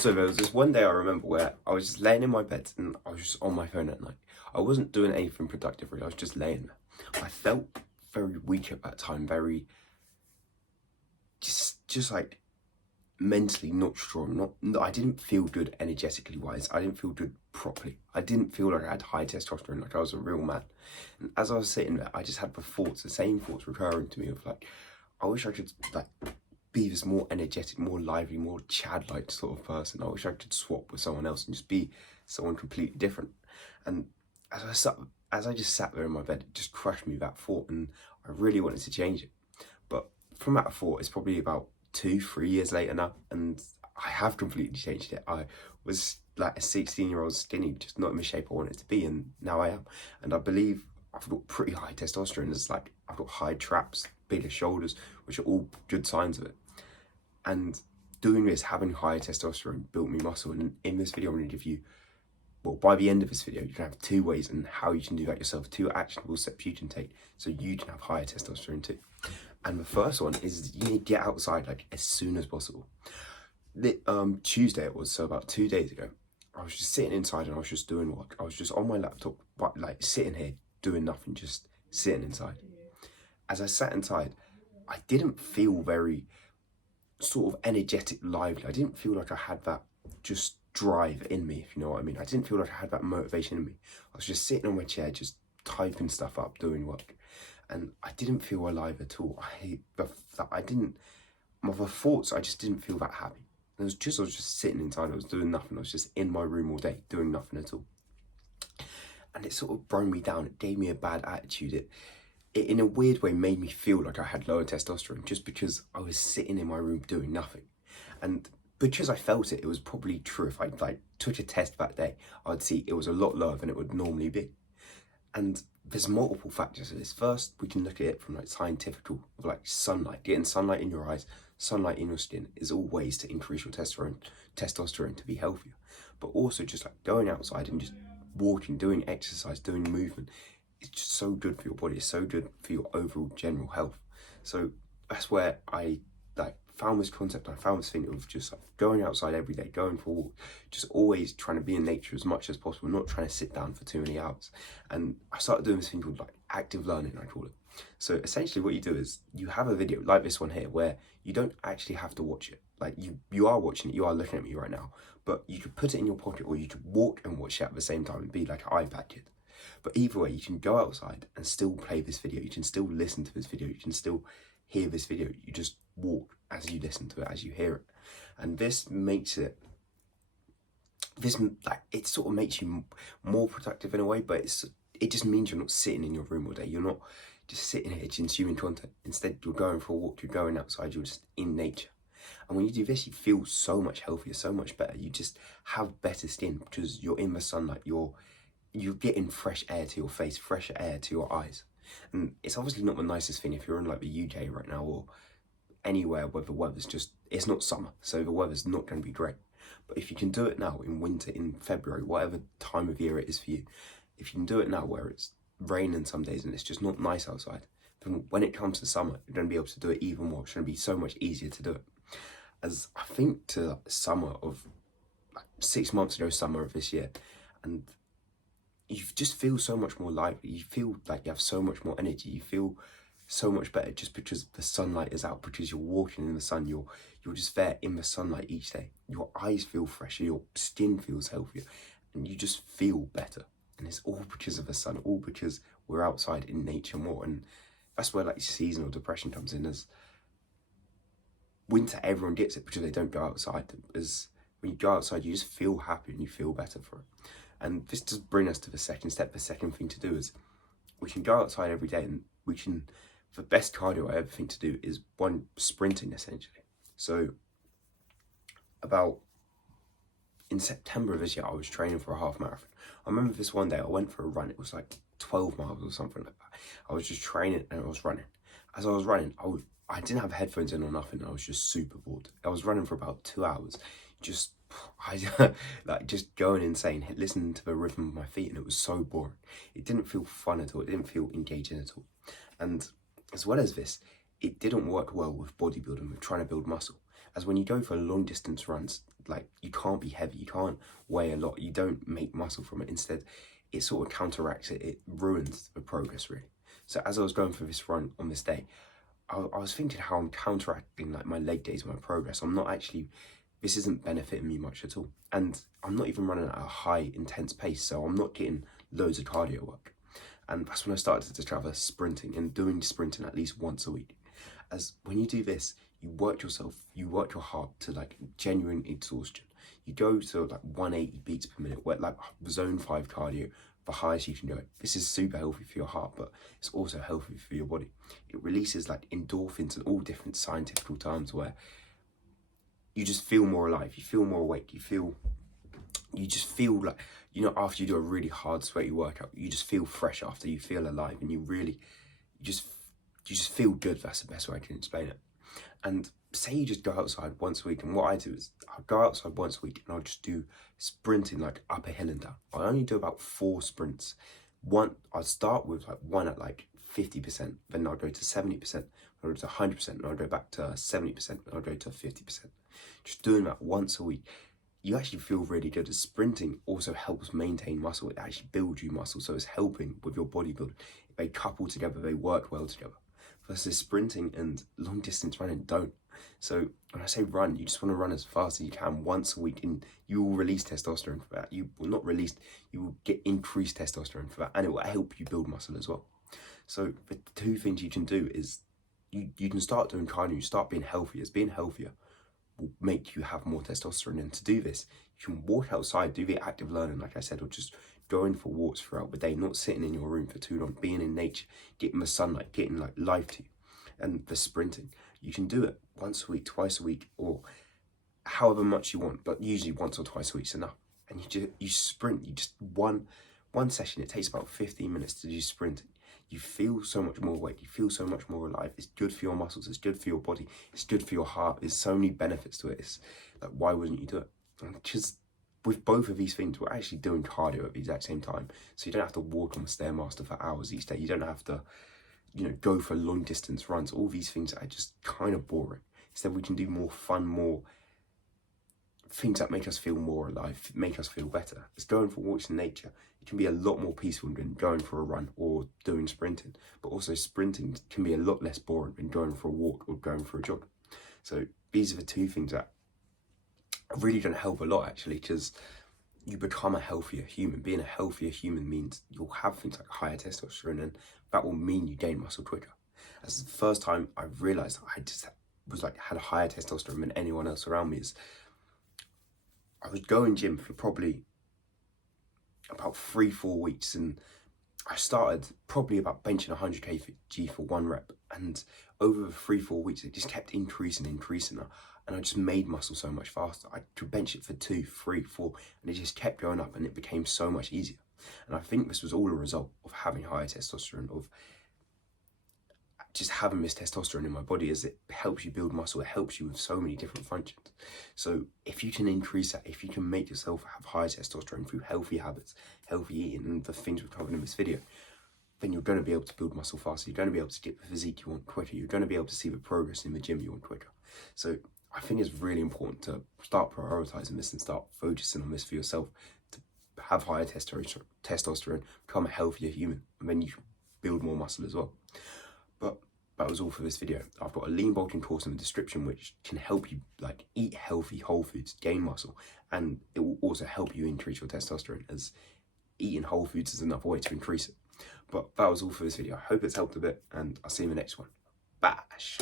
So there was this one day I remember where I was just laying in my bed and I was just on my phone at night. I wasn't doing anything productive really, I was just laying there. I felt very weak at that time, very just like mentally not strong. I didn't feel good energetically wise. I didn't feel good properly. I didn't feel like I had high testosterone, like I was a real man. And as I was sitting there, I just had the same thoughts recurring to me of like, I wish I could like be this more energetic, more lively, more Chad-like sort of person. I wish I could swap with someone else and just be someone completely different. And as I just sat there in my bed, it just crushed me, that thought, and I really wanted to change it. But from that thought, it's probably about 2-3 years later now, and I have completely changed it. I was like a 16-year-old skinny, just not in the shape I wanted to be, and now I am. And I believe I've got pretty high testosterone. It's like I've got high traps, bigger shoulders, which are all good signs of it. And doing this, having higher testosterone, built me muscle. And in this video, I'm going to give you, well, by the end of this video, you can have 2 ways and how you can do that yourself, 2 actionable steps you can take so you can have higher testosterone too. And the first one is you need to get outside like as soon as possible. Tuesday it was, so about 2 days ago, I was just sitting inside and I was just doing work. I was just on my laptop, but like sitting here doing nothing, just sitting inside. As I sat inside, I didn't feel very sort of energetic, lively. I didn't feel like I had that just drive in me, if you know what I mean. I didn't feel like I had that motivation in me. I was just sitting on my chair, just typing stuff up, doing work, and I didn't feel alive at all. The thoughts, I just didn't feel that happy. I was just sitting inside, I was doing nothing. I was just in my room all day, doing nothing at all. And it sort of brought me down. It gave me a bad attitude. It in a weird way made me feel like I had lower testosterone just because I was sitting in my room doing nothing. And because I felt it, it was probably true. If I like took a test that day, I'd see it was a lot lower than it would normally be. And there's multiple factors of this. First, we can look at it from like scientific, of like sunlight. Getting sunlight in your eyes, sunlight in your skin is all ways to increase your testosterone to be healthier. But also just like going outside and just walking, doing exercise, doing movement, it's just so good for your body. It's so good for your overall general health. So that's where I like found this concept. I found this thing of just like going outside every day, going for a walk, just always trying to be in nature as much as possible, not trying to sit down for too many hours. And I started doing this thing called like active learning, I call it. So essentially what you do is you have a video like this one here where you don't actually have to watch it. Like you are watching it, you are looking at me right now, but you could put it in your pocket or you could walk and watch it at the same time and be like an iPad kid. But either way, you can go outside and still play this video. You can still listen to this video. You can still hear this video. You just walk as you listen to it, as you hear it. And this makes it, it sort of makes you more productive in a way, but it just means you're not sitting in your room all day. You're not just sitting here consuming content. Instead, you're going for a walk, you're going outside, you're just in nature. And when you do this, you feel so much healthier, so much better. You just have better skin because you're in the sunlight. You're getting fresh air to your face, fresh air to your eyes. And it's obviously not the nicest thing if you're in like the UK right now or anywhere where the weather's just, it's not summer, so the weather's not going to be great. But if you can do it now in winter, in February, whatever time of year it is for you, if you can do it now where it's raining some days and it's just not nice outside, then when it comes to summer, you're going to be able to do it even more. It's going to be so much easier to do it. As I think to summer of like 6 months ago, summer of this year, and you just feel so much more lively. You feel like you have so much more energy. You feel so much better just because the sunlight is out, because you're walking in the sun. You're just there in the sunlight each day. Your eyes feel fresher. Your skin feels healthier, and you just feel better. And it's all because of the sun. All because we're outside in nature more. And that's where like seasonal depression comes in. As winter, everyone gets it because they don't go outside. As when you go outside, you just feel happy and you feel better for it. And this does bring us to the second step. The second thing to do is we can go outside every day and we can, the best cardio I ever think to do is one, sprinting essentially. So in September of this year, I was training for a half marathon. I remember this one day I went for a run. It was like 12 miles or something like that. I was just training and I was running. As I was running, I didn't have headphones in or nothing. I was just super bored. I was running for about 2 hours, just going insane, listening to the rhythm of my feet, and it was so boring. It didn't feel fun at all. It didn't feel engaging at all. And as well as this, it didn't work well with bodybuilding, with trying to build muscle. as when you go for long distance runs, like you can't be heavy, you can't weigh a lot, you don't make muscle from it. Instead, it sort of counteracts it, it ruins the progress really. So as I was going for this run on this day, I was thinking how I'm counteracting like my leg days, my progress. I'm not actually, this isn't benefiting me much at all. And I'm not even running at a high intense pace, so I'm not getting loads of cardio work. And that's when I started to discover sprinting and doing sprinting at least once a week. As when you do this, you work yourself, you work your heart to like genuine exhaustion. You go to like 180 beats per minute, where like zone 5 cardio, the highest you can go. This is super healthy for your heart, but it's also healthy for your body. It releases like endorphins and all different scientific terms where you just feel more alive, you feel more awake, you just feel like, you know, after you do a really hard sweaty workout, you just feel fresh after, you feel alive, and you just feel good. That's the best way I can explain it. And say you just go outside once a week, and what I do is I'll go outside once a week and I'll just do sprinting like up a hill and down. I only do about 4 sprints. I'll start with like one at like 50%, then I'll go to 70%, I'll go to 100%, and I'll go back to 70%, and I'll go to 50%. Just doing that once a week, you actually feel really good. As sprinting also helps maintain muscle, it actually builds you muscle, so it's helping with your bodybuilding. They couple together, they work well together. Versus sprinting and long distance running don't. So when I say run, you just want to run as fast as you can once a week, and you will release testosterone for that. You will not release, you will get increased testosterone for that, and it will help you build muscle as well. So the 2 things you can do is you can start doing cardio, you start being healthier. As being healthier will make you have more testosterone. And to do this, you can walk outside, do the active learning, like I said, or just going for walks throughout the day, not sitting in your room for too long, being in nature, getting the sunlight, getting like life to you. And the sprinting, you can do it once a week, twice a week, or however much you want, but usually once or twice a week is enough. And you sprint, you just one session, it takes about 15 minutes to do sprinting. You feel so much more awake, you feel so much more alive. It's good for your muscles, it's good for your body, it's good for your heart. There's so many benefits to it. It's like, why wouldn't you do it? And just with both of these things, we're actually doing cardio at the exact same time. So you don't have to walk on the Stairmaster for hours each day. You don't have to, you know, go for long distance runs. All these things are just kind of boring. Instead, we can do more fun, more things that make us feel more alive, make us feel better. It's going for walks in nature. It can be a lot more peaceful than going for a run or doing sprinting. But also sprinting can be a lot less boring than going for a walk or going for a jog. So these are the 2 things that really don't help a lot actually, because you become a healthier human. Being a healthier human means you'll have things like higher testosterone, and that will mean you gain muscle quicker. As the first time I realized I just was like had a higher testosterone than anyone else around me is I was going gym for probably about 3-4 weeks, and I started probably about benching 100 kg for 1 rep, and over the 3-4 weeks it just kept increasing, and I just made muscle so much faster. I could bench it for 2, 3, 4, and it just kept going up, and it became so much easier. And I think this was all a result of having higher testosterone, of just having this testosterone in my body, as it helps you build muscle, it helps you with so many different functions. So if you can increase that, if you can make yourself have higher testosterone through healthy habits, healthy eating, and the things we've covered in this video, then you're going to be able to build muscle faster, you're going to be able to get the physique you want quicker, you're going to be able to see the progress in the gym you want quicker. So I think it's really important to start prioritizing this and start focusing on this for yourself, to have higher testosterone, become a healthier human, and then you can build more muscle as well. But that was all for this video. I've got a lean bulking course in the description which can help you like eat healthy whole foods, gain muscle, and it will also help you increase your testosterone, as eating whole foods is another way to increase it. But that was all for this video. I hope it's helped a bit, and I'll see you in the next one. Bash!